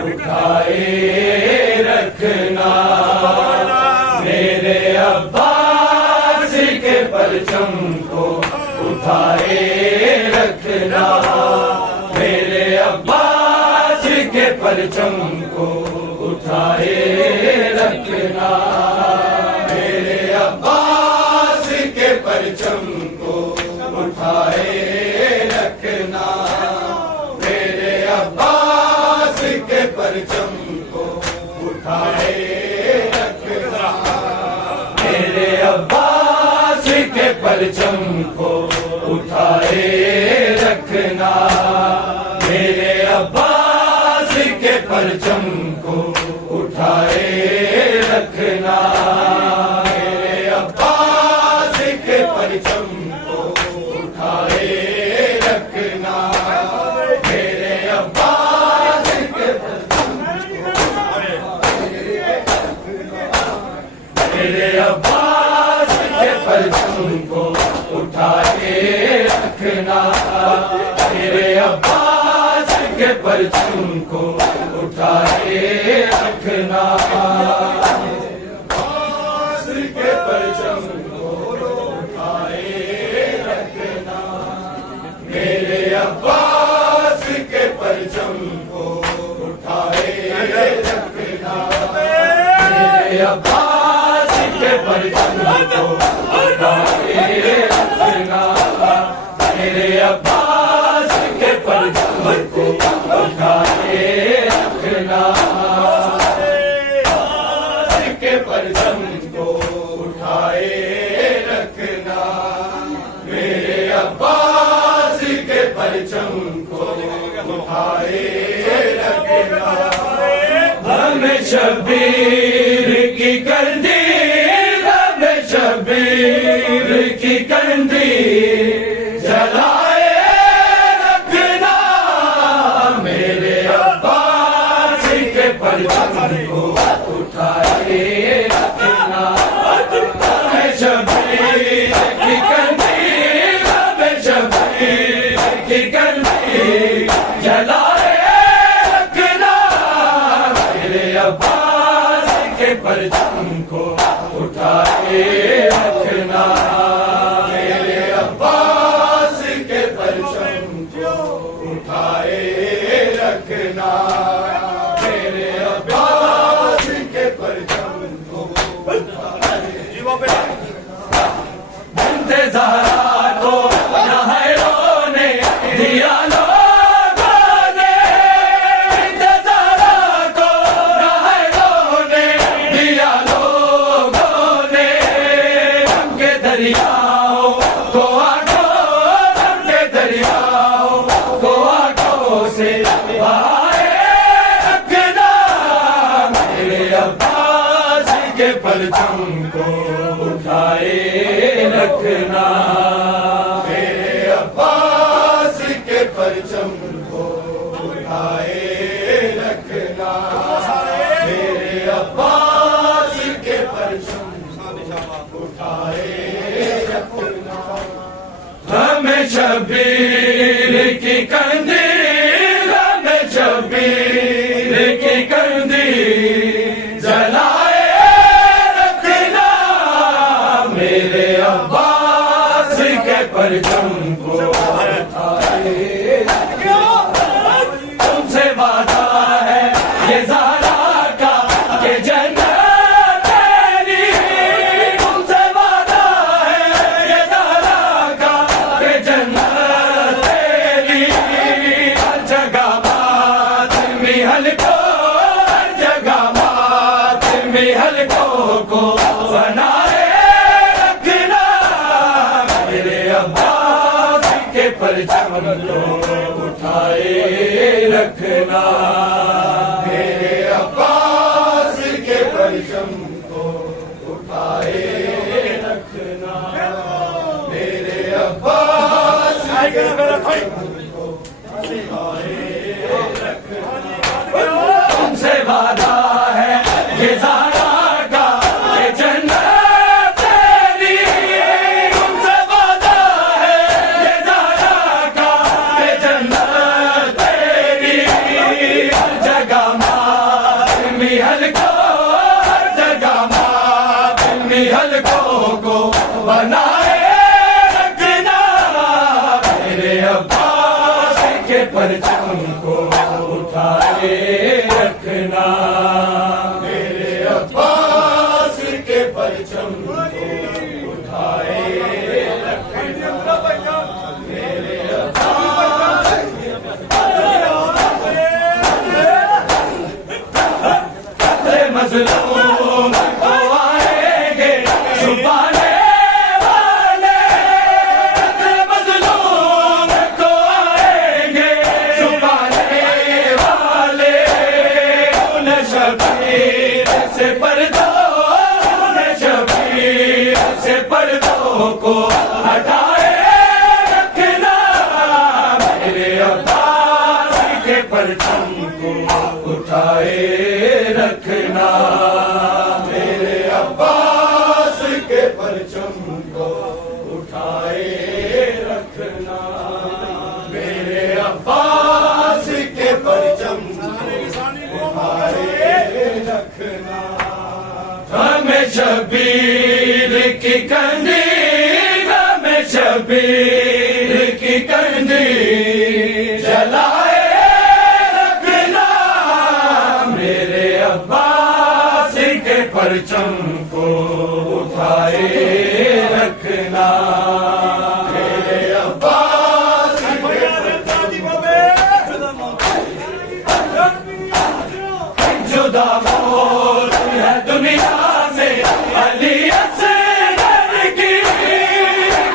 उठाए रखना मेरे अब्बास के परचम को, उठाए रखना मेरे अब्बास के परचम को, उठाए रखना मेरे अब्बास के परचम को, उठाए रखना मेरे अब्बास के परचम को, उठाए रखना मेरे अब्बास के परचम को, उठाए रखना मेरे अब्बास के परचम को, उठाए रखना मेरे अब्बास के परचम को, उठाए रखना मेरे अब्बास के परचम मेरे अब्बास के परचम को, उठाए रखना मेरे अब्बास के परचम को, उठाए रखना अब्बास के परचम को, उठाए रखना मेरे अब्बास के परचम को, उठाए रखना मेरे अब्बास के परचम को, उठाए रखना मेरे अब्बास के परचम को, उठाए रखना के परचम को, उठाए रखना मेरे अब्बास के परचम को, उठाए रखना हम शबीर की कंदील, हम शबीर की कंदील जलाए रखना मेरे अब्बास के परचम को, उठाए रखना मैं शबीर की कंदील, मैं शबीर की कंदील जलाए रखना मेरे अब्बास के परचम को, उठाए रखना मेरे अब्बास के परचम को, उठाए रखना मेरे अब्बास के परचम को, बंदे ज़हरा को यहाँ रोने दिया लोगों ने, बंदे ज़हरा को यहाँ रोने दिया लोगों ने, गम के दरियाओं को आंखों, गम के दरियाओं को आंखों से बहाए रखना मेरे अब्बास के परचम को, उठाए रखना मेरे अब्बास के परचम को, उठाए रखना मेरे अब्बास के परचम को, उठाए रखना हमें शबीर की कंदील, हमें शबीर की कंदील जलाए रखना मेरे अब्बास के परचम को, उठाए तुमसे वादा है ये ज़हरा का कि जन्नत तेरी, तुमसे वादा है ये ज़हरा का कि जन्नत तेरी, हर जगह मातमी हलको, हर जगह मातमी हलको को बनाए रखना मेरे अब्बास के परचम को, उठाए रखना मेरे अब्बास के परचम को, उठाए रखना मेरे अब्बास के परचम को, उठाए रखना तुमसे वादा है ये ज़हरा का कि सभी हलकों को बनाए रखना, मेरे अब्बास के परचम को उठाए रखना, मेरे अब्बास के परचम को उठाए रखना, मेरे अब्बास के मज़लूम को आएंगे छुपाने वाले, मज़लूम को आएंगे छुपाने वाले, उन्हें शबीर से पर्दों, उन्हें शबीर से पर्दों को हटाए रखना, मेरे अब्बास के परचम को उठाए रखना, मेरे अब्बास के परचम को उठाए रखना, मेरे अब्बास के परचम को उठाए रखना, हमें शबीर की कंदील, हमें शबीर की कंदील जलाए रखना, मेरे अब्बास के परचम को उठाए रखना, मेरे अब्बास के जुदा मौत है दुनिया से अली असगर की,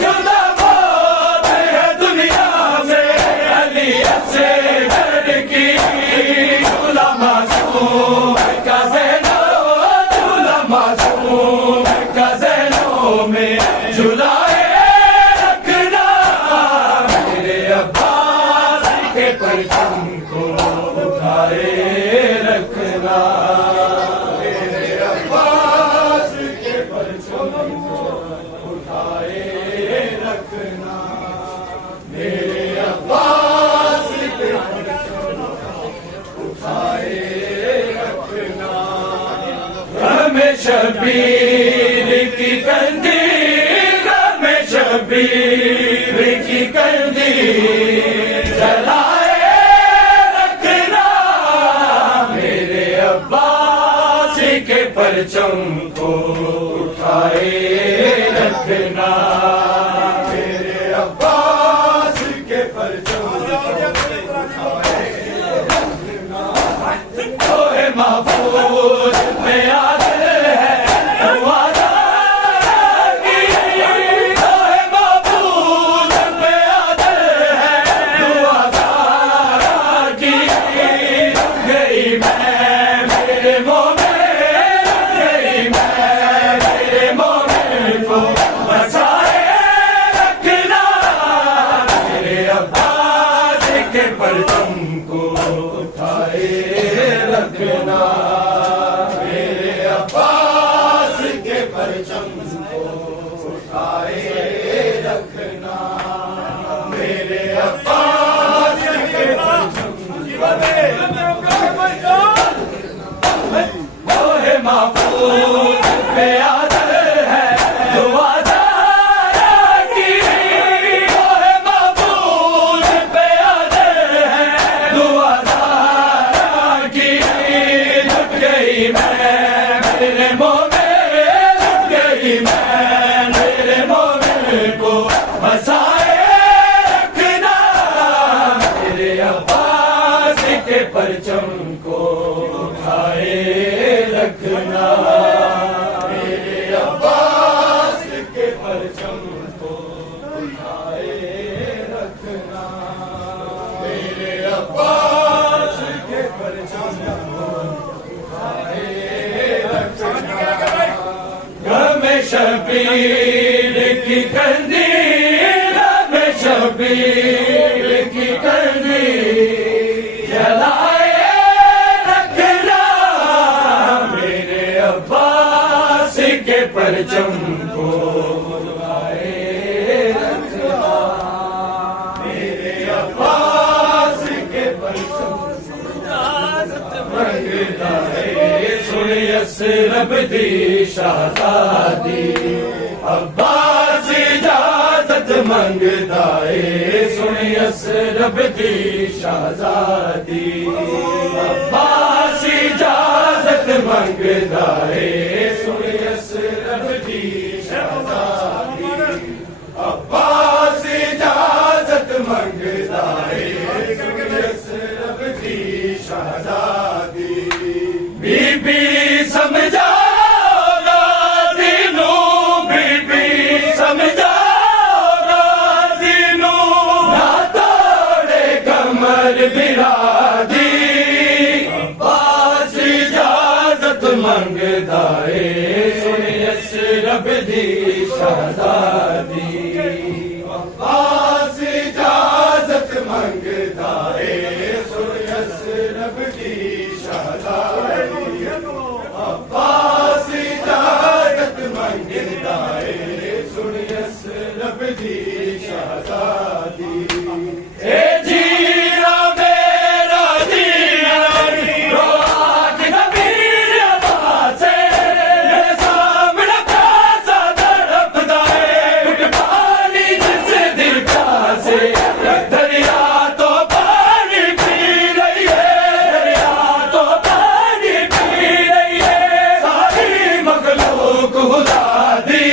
जुदा मौत है दुनिया से अली असगर की, झूला मासूम का ज़ैनो, झूला मासूम का ज़ैनो में झुलाए रखना, मेरे अब्बास के परचम को उठाए रखना, मेरे अब्बास के परचम को उठाए रखना, मेरे अब्बास के परचम को उठाए रखना, हमें शबीर की कंदील, हमें शबीर की कंदील जलाए रखना, मेरे अब्बास के परचम को उठाए रखना, मेरे अब्बास के परचम को उठाए रखना, ओए महफूज में याद है दुआदार की, ओए महफूज में याद है दुआदार की, गई मैं मेरे मोमिन, गई मैं मेरे मोमिन को बचाए रखना, मेरे अब्बास के परचम को उठाए रखना, मेरे अब्बास के परचम को उठाए रखना, मेरे अब्बास के परचम ओहे महफूज पे याद है दुआदार की, ओहे महफूज पे याद है दुआदार की, लुट गई मैं मेरे मोमिन, लुट गई मैं मेरे मोमिन को बसाए रखना, मेरे अब्बास के परचम को उठाए रखना, मेरे अब्बास के परचम को उठाए रखना, मेरे अब्बास के परचम को उठाए रखना, गम शबीर की कंदील, गम शबीर की कंदील जलाए रखना, मेरे अब्बास के परचम को उठाए रखना, मेरे अब्बास के परचम रंगता है सुनी असरब दी शहजादी अब्बास इजाजत मंगदा है सुनी असरब दी शहजादी अब्बास इजाजत मंगदा है सुनी असरब दी शहजादी अब्बास इजाजत मंगदा है सुनी असरब दी शहजादी बीबी समझा गाजी नू बीबी समझा गाजी नू ना तोड़े कमर बिरादी अब्बास इजाजत मंगदा है सुनी असरब दी शहजादी अब्बास इजाजत मंगदा है सुनी असरब दी शहजादी अब्बास इजाजत मंगदा है सुनी असरब दी शहजादी ए जीना मेरा जीना रो आज नबीर अब्बास मेरे सामने प्यासा तड़पदा है उठ पानी जिस दिल प्यासे दरिया तो पानी पी रही है दरिया तो पानी पी रही है सारी मखलूक खुदा दी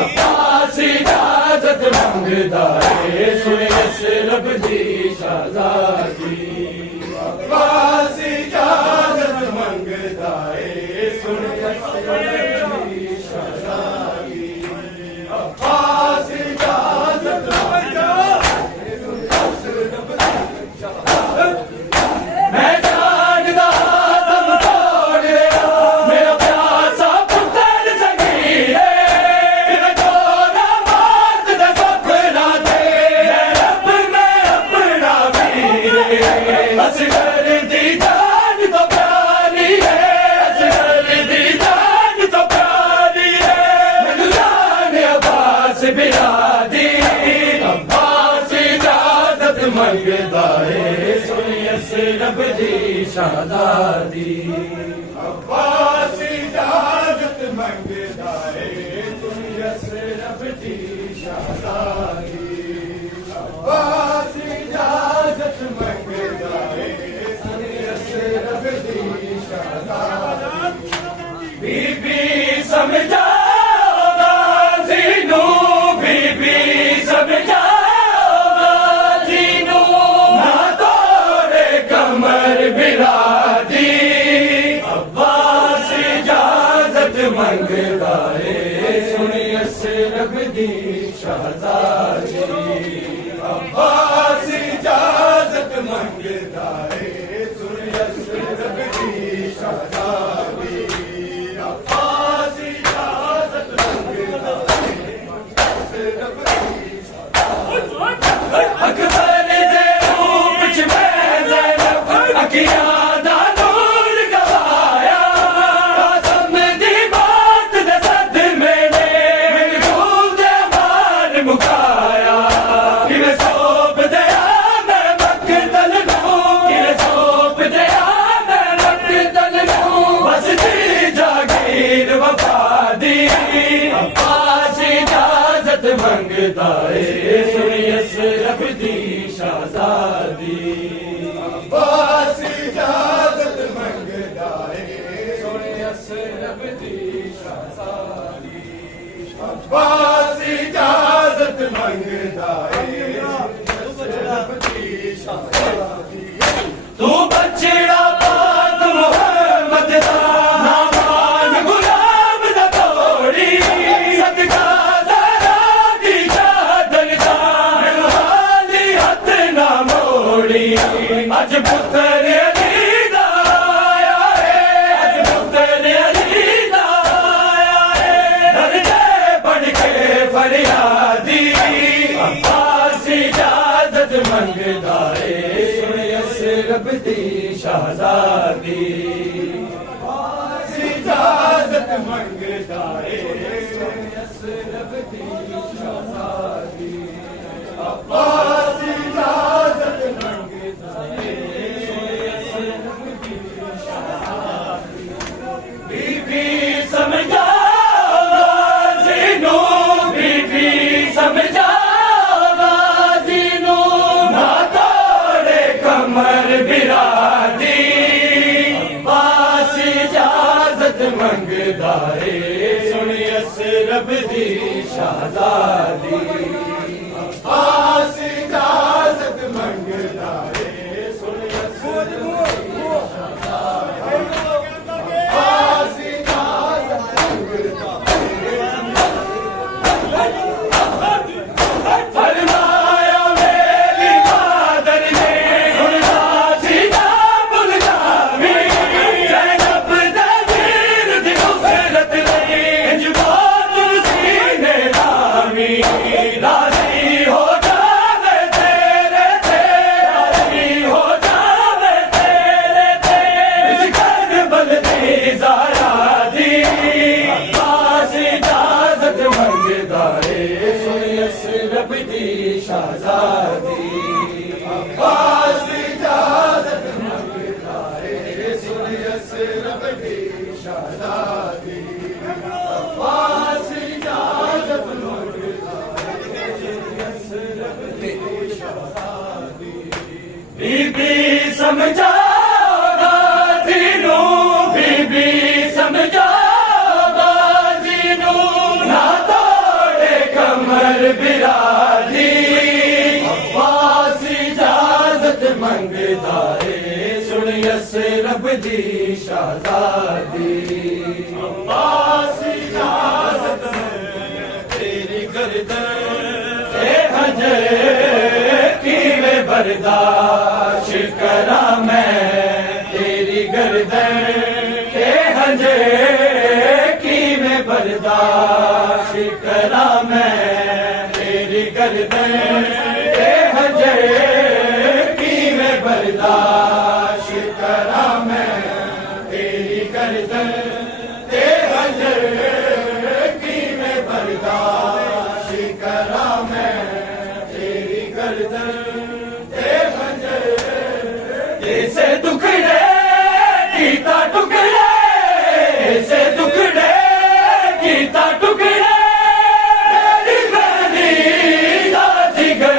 अब्बास इजाजत मंगदा है सुनी असरब दी शहजादी अब्बास इजाजत मंगदा है सुनी असरब दी शहजादी अब्बास इजाजत मंगदा मैं जानदा तुम तोड़ रहा मेरा प्यासा पुत्र संगीरे तेरा जोड़ा मात दे सपना दे रब मैं अपना वीरे असगर दी जान तो प्यारी है असगर दी जान तो प्यारी है मैनू जाने अब्बास बिरादी अब्बास इजाजत मंगदा है सुनी असरब दी शहजादी अब्बास इजाजत मंगदा है सुनी असरब दी शहजादी अब्बास इजाजत मंगदा है सुनी असरब दी शहजादी बीबी समझा गाजी नू बीबी समझा गाजी नू ना तोड़े कमर बिरादी अब्बास इजाजत मंगदा है सुनी असरब दी शहजादी अब्बास इजाजत मंगदा है सुनी असरब दी शहजादी अब्बास इजाजत मंगदा है असरब दी अकबर दे रूप च मैं ज़ैनब अखियां दा नूर गवाया कसम दी बात दे सदमे ने मेरे दिल दे मान मुकाया किवें सौंप दिया मैं मकतल नूं किवें सौंप दिया मैं मकतल नूं बस दी जागीर वफा दी अब्बास इजाजत मंगदा है सुनी असरब दी शहजादी अब्बास इजाजत मंगदा है सुनी असरब दी शहजादी अब्बास इजाजत मंगदा है असरब दी शहजादी तू बछड़ा पाक मोहम्मद दा नामान गुलाम दा तोड़ी सदका ज़रा दी चादर दा हाली हथ ना मोड़ी अज पुत्र अली दा आया है अज पुत्र अली दा आया है दर्जे बन के फरियादी अब्बास इजाजत मंगदा है सुनी असरब दी शहजादी अब्बास इजाजत मंगदा है सुनी असरब दी शहजादी अब्बास इजाजत मंगदा है सुनी असरब दी शहजादी रब दी शहजादी आस इजाजत मंगदा है सुन यसर आस इजाजत मंगदा फरमाया मेरी मादर ने सुनना सीधा बुल जावी जैनब दा वीर दी नुसरत ने इंजबात सीने लावी राजी हो जावे तेरे ते राजी हो जावे तेरे ते जिगर बलदी ज़ारा दी अब्बास इजाजत मंगदा है सुन रब दी शहजादी आस इजाजत मंगदा है सुन यसर दी शहजादी आस इजाजत मंगदा है सुन यसर दी शहजादी बीबी समझागा जीनू बीबी समझागा जीनू ना तोड़े कमर बिरादी अब्बास इजाजत मंगदा है सुन यसर दी शहजादी अब्बास इजाजत तेरी गर्दन ए हजे कीवे बर्दाश्त करा मैं तेरी गर्दन ए हजे कीवे बर्दाश्त करा मैं तेरी गर्दन ए हजे कीवे बर्दाश्त करा मैं तेरी गर्दन ए हजे कीवे बर्दाश्त करा मैं तेरी गर्दन ए हजे जैसे टुकड़े कीता टुकड़े ऐसे टुकड़े कीता टुकड़े मेरी बहनी दा जिगर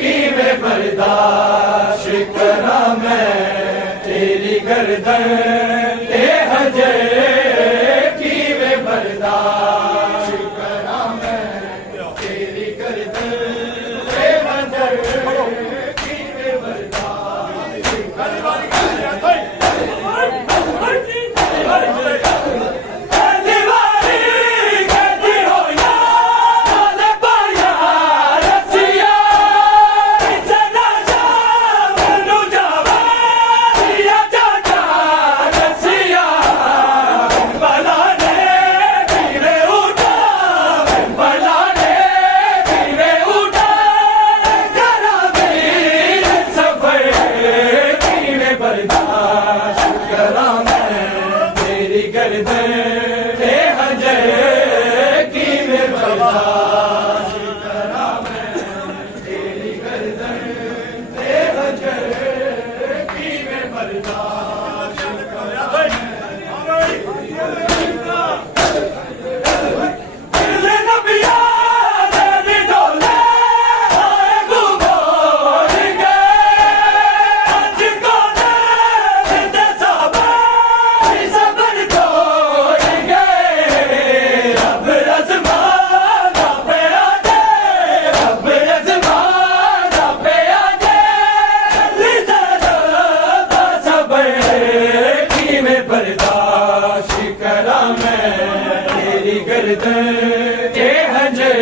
कीवे बर्दाश्त करा मैं तेरी गर्दन ए हजे कीवे बर्दाश्त करा मैं तेरी गर्दन ए हजे कीवे बर्दाश्त बर्दाश्त करा मैं तेरी गर्दन ए हजे कीवे बर्दाश्त करा मैं तेरी गर्दन ए हजे कीवे बर्दाश्त करा दिल नबिया तेरी डोले आए गुमोर गए बर्दाश्त करा मैं तेरी गर्दन के हजे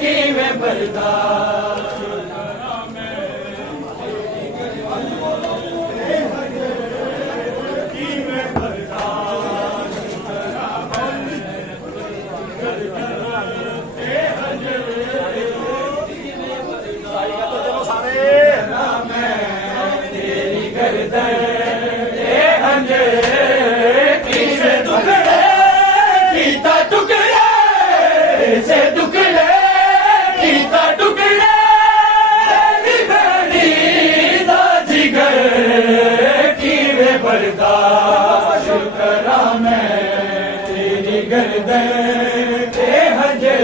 की मैं बर्दाश्त करा मैं तेरी गर्दन की मैं बर्दाश्त करा मैं के हजे की मैं बर्दाश्त करा मैं तेरी गर्दन से टुकड़े कीता टुकड़े मेरी बहनी दा जिगर कीवे बर्दाश्त करा मैं तेरी गर्दन ए हजे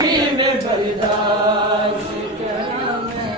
कीवे बर्दाश्त करा मैं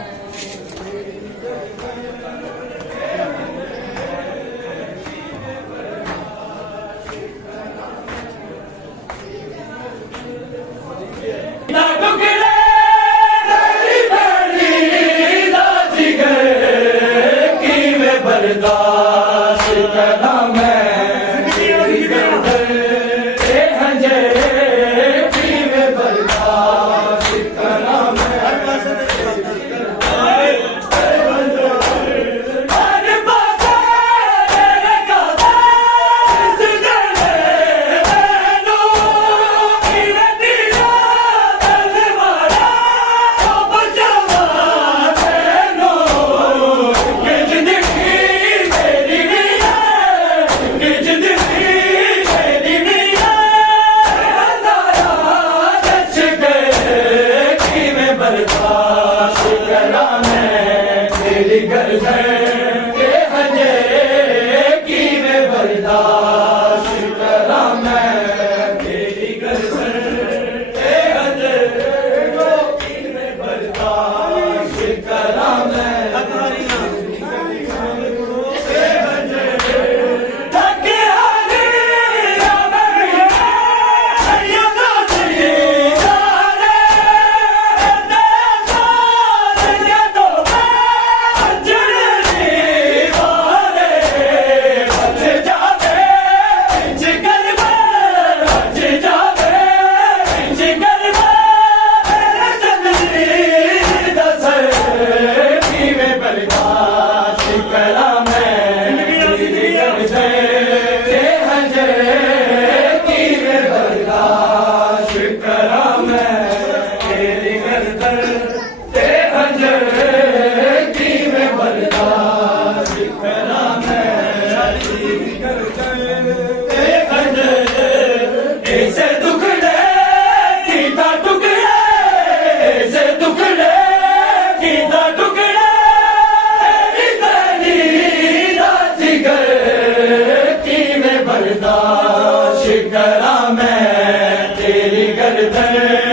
मैं तेरी गर्दन